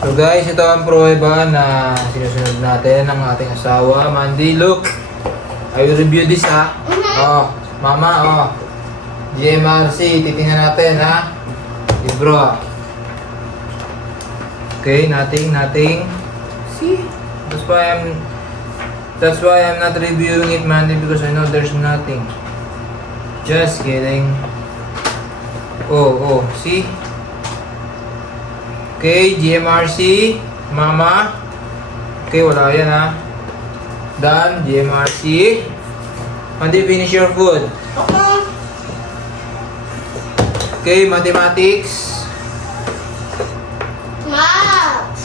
So guys, ito ang pruweba na sinusunod natin ng ating asawa. Mandy, look! I will review this ha. Oh, mama, oh. GMRC, titingnan natin ha. Libro ha. Okay, nothing. See? That's why I'm not reviewing it, Mandy, because I know there's nothing. Just kidding. Oh, see? Okay, GMRC, mama. Okay, wala yan ha. Done, GMRC. Mandy, finish your food. Okay. Okay, mathematics. Math.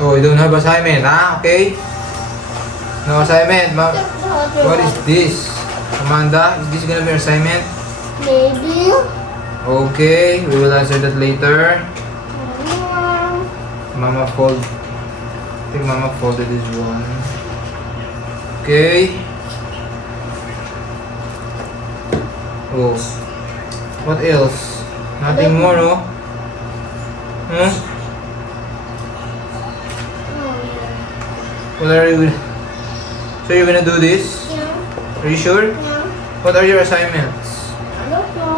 Oh, you don't have assignment, ha? Okay? No assignment. What is this? Amanda, is this gonna be assignment? Maybe. Okay, we will answer that later. Mama I think Mama folded this one. Okay. Oh. What else? Nothing more, no? Huh? What are you? So you're gonna do this? Yeah. Are you sure? Yeah. What are your assignments? I don't know.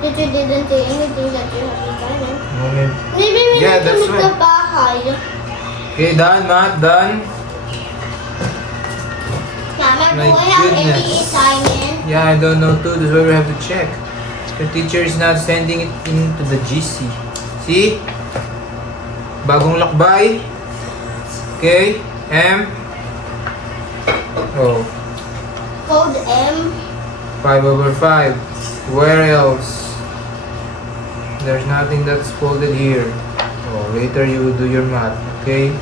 That you didn't say anything that you have decided. Moment. Maybe we Yeah, need to that's make right. the bahay. Okay, done, Matt, done. Mama, My do I have any goodness. assignment? Yeah, I don't know too. That's why we have to check. The teacher is not sending it into the GC. See? Bagong lakbay. Okay, M. Oh, Code M. 5/5. Where else? There's nothing that's folded here. Oh, later you will do your math. Okay?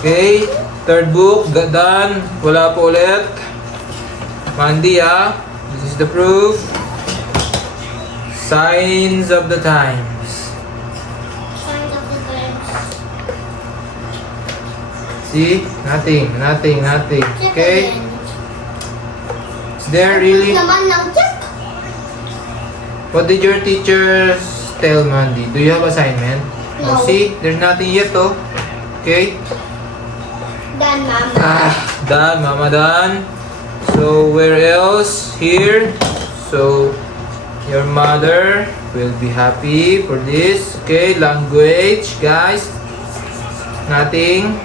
Okay, third book, done. Wala po ulit. Mandy, ah. This is the proof. Signs of the times. Signs of the times. See? Nothing. Check Okay? again. Is there really? Naman ng check. What did your teachers tell Mandy? Do you have assignment? No. Oh, see? There's nothing yet, oh. Okay? Done, Mama. Done, Mama, done. So, where else? Here. So, your mother will be happy for this. Okay, language, guys. Nothing.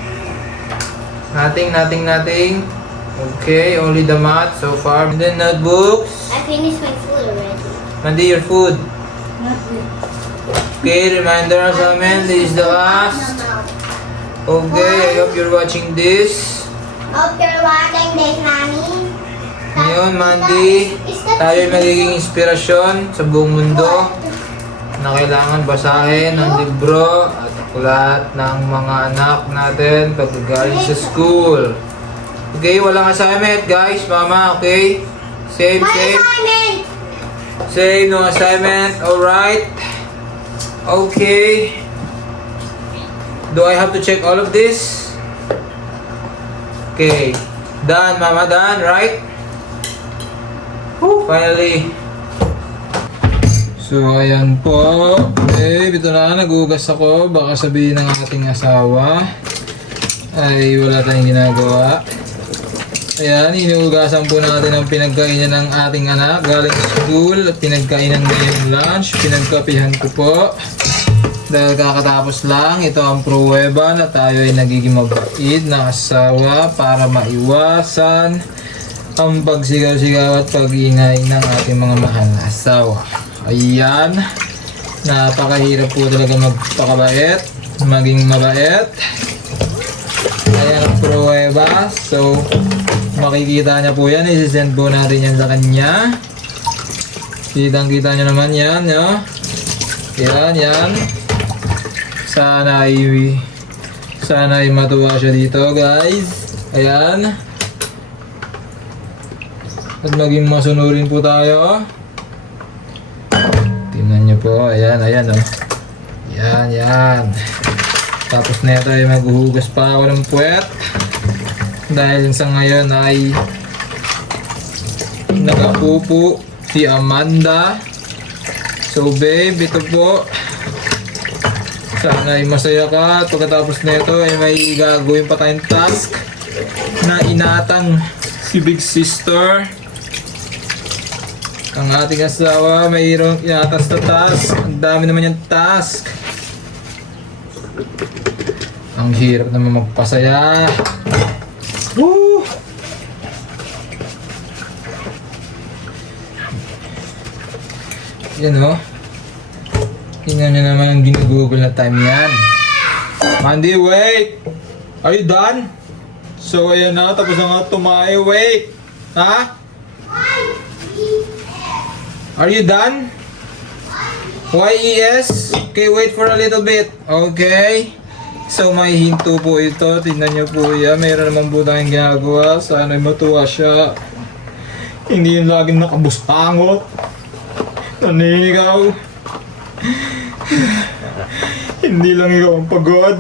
Okay, only the math so far. And then notebooks. I finished my food already. Mandy, your food. Okay, reminder assignment. This is the last. Okay, I hope you're watching this. Hope you're watching this, Mommy. Ngayon, Mandy, tayo ay magiging inspirasyon sa buong mundo na kailangan basahin ang libro at aklat ng mga anak natin pagkagaling sa school. Okay, walang assignment, guys, Mama, okay? Same. Assignment! Same, no assignment, alright? Okay. Do I have to check all of this? Okay. Done, Mama, done, right? Whew, finally. So, ayan po. Ito na, nagugas ako. Baka sabihin ng ating asawa ay wala tayong ginagawa. Ayan, inuugasan po natin ang pinagkainan ng ating anak galing sa school at pinagkainan niya yung lunch. Pinagkapihan ko po. Dahil kakatapos lang, ito ang pruweba na tayo ay nagiging mabait na asawa para maiwasan ang pagsigaw-sigaw at pag-ingay ng ating mga mahal na asawa. Ayan, napakahirap po talaga magpakabait, maging mabait. Ayan ang pruweba. So, makikita niya po yan. Isisend po natin yan sa kanya. Kitang-kita niya naman yan, no? Yan. Sana ay matuwa siya dito, guys. Ayan. At maging masunurin po tayo. Tingnan niyo po. Ayan, oh. Yan. Tapos na ito ay maghuhugas pa ako ng puwet. Dahil sa ngayon ay nakapupo si Amanda. So babe, ito po. Sana ay masaya ka. Pagkatapos na ito ay may gagawin pa tayong task na inatang si Big Sister. Ang ating asawa mayroong inatas na task. Ang dami naman yung task. Ang hirap naman magpasaya. Woo! Yan o. Tingnan nyo naman ang ginugugol na time yan. Mandy, wait! Are you done? So ayan na, tapos na nga tumayo. Wait! Ha? Are you done? YES? Okay, wait for a little bit. Okay. So may hinto po ito. Tingnan nyo po yan. Mayroon naman po tayong ginagawa. Sana'y matuwa siya. Hindi yung laging nakabustangot. Naninigaw. Hindi lang ikaw ang pagod.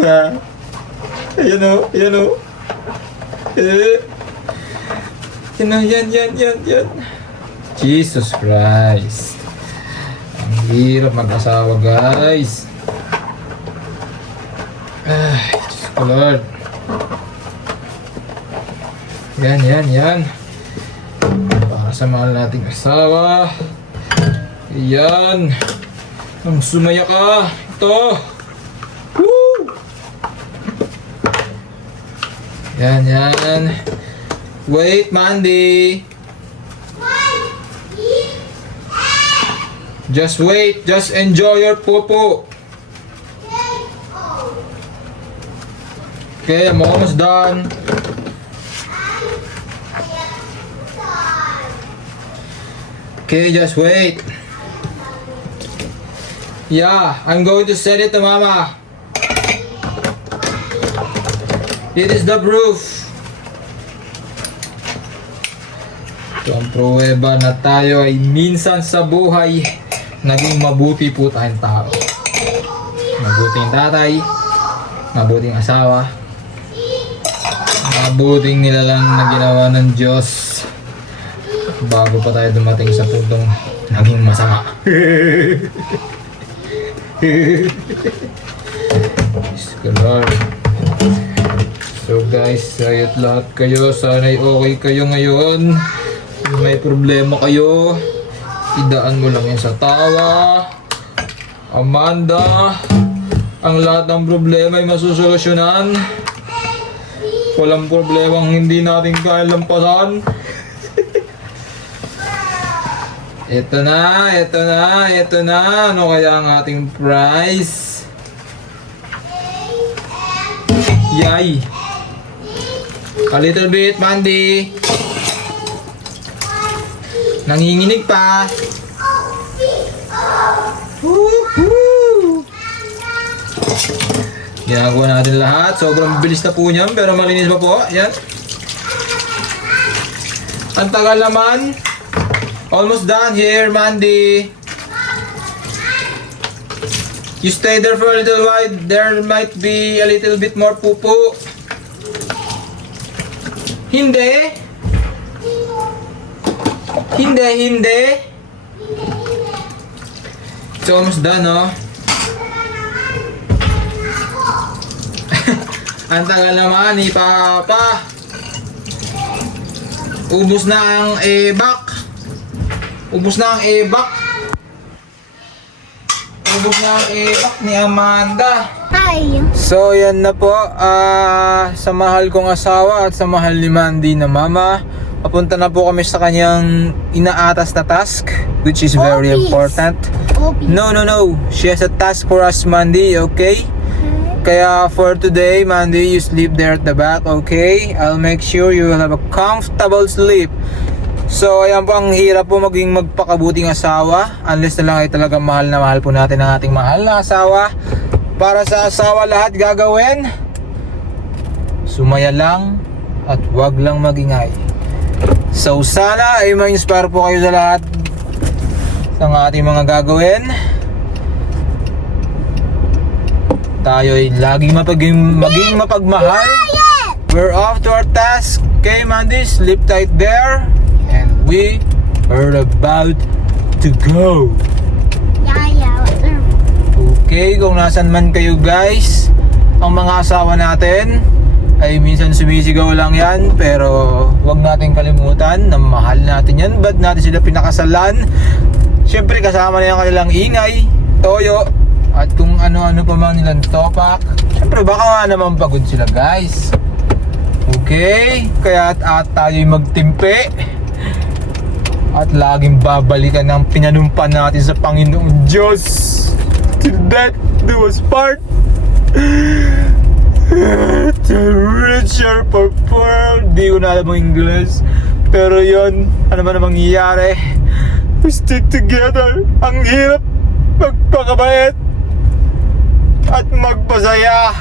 Ha? Ayan o. Ayan o. Yan. Jesus Christ. Ang hirap mag-asawa, guys. Ay, Diyos ko Lord. Yan. Para sa mahal nating asawa. Yan. Ang sumaya ka. Ito. Woo! Yan. Wait, Mandy. Just wait. Just enjoy your popo. Okay, I'm almost done. Okay, just wait. Yeah, I'm going to send it to Mama. It is the proof. Ito ang pruweba na tayo ay minsan sa buhay naging mabuti po tayong tao. Mabuting tatay, mabuting asawa, mabuting nilalang na ginawa ng Diyos bago pa tayo dumating sa puntong naging masama. Lord. So guys, sayot lahat kayo. Sana'y okay kayo ngayon. Kung may problema kayo, idaan mo lang yan sa tawa. Amanda, ang lahat ng problema ay masusolusyonan. Walang problemang hindi natin kaya lampasan. Ito na. Ano kaya ang ating prize? Yay! A little bit, Mandy. Nanginginig pa. Woohoo! Ginagawa natin lahat. Sobrang bilis na po niyan, pero malinis pa po. Yan. Ang tagal naman. Almost done here, Mandy. You stay there for a little while. There might be a little bit more pupo. Hindi. It's almost done, no? Ang tagal naman ni Papa. Ubus na ang ebak. Ubus na ang ebak ni Amanda. Hi. So yan na po, sa mahal kong asawa at sa mahal ni Mandy na mama, papunta na po kami sa kanyang inaatas na task, which is very Office. important. Open. No, she has a task for us, Mandy, okay? Kaya for today, Mandy, you sleep there at the back, okay? I'll make sure you will have a comfortable sleep. So ayan po, ang hirap po maging magpakabuting asawa unless na lang ay talagang mahal na mahal po natin ang ating mahal na asawa. Para sa asawa lahat gagawin, sumaya lang at wag lang magingay. So sana ay ma-inspire po kayo sa lahat ng ating mga gagawin. Tayo ay laging maging mapagmahal. we're off to our task. Okay, Mandy, sleep tight there. And we are about to go. Yeah. Okay, kung nasan man kayo guys, ang mga asawa natin ay minsan sumisigaw lang yan, pero wag natin kalimutan na mahal natin yan. Ba't natin sila pinakasalan? Siyempre kasama na yung kanilang ingay, toyo, at kung ano-ano pa man nilang topak. Siyempre baka nga naman pagod sila guys. Okay, kaya at tayo'y magtimpe at laging babalikan ang pinanumpan natin sa Panginoong Diyos till death do us part. To richer for poor. Di ko na alam ang English, pero yon, ano man ang mangyayari, we stick together. Ang hirap magpakabait at magpasaya.